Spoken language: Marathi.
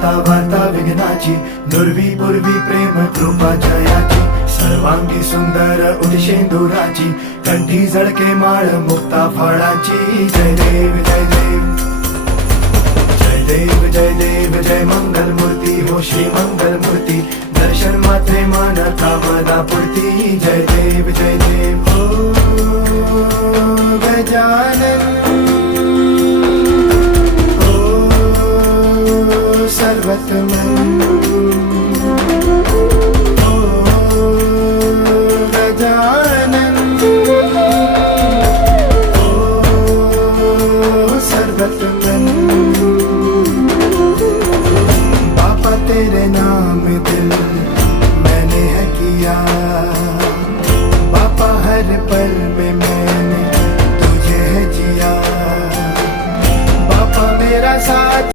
दाता वार्ता विघ्नाची, नुरवी पूर्वी प्रेम कृपा जयाची, सर्वांगी सुंदर उदिशेंदुराची, कंठी झळके माळ मुक्ता फळाची. जय देव जय देव जय देव जय देव जय मंगल मूर्ती हो श्री मंगल मूर्ती, दर्शन मात्रे मान कामना पूर्ती. जय देव जय देव ओ गजानन ओ सर्वतमन ओ गजानन ओ सर्वतमन. बाबा तेरे नाम दिल मैंने है किया, बाबा हर पल में मैंने तुझे है जिया, बाबा मेरा साथ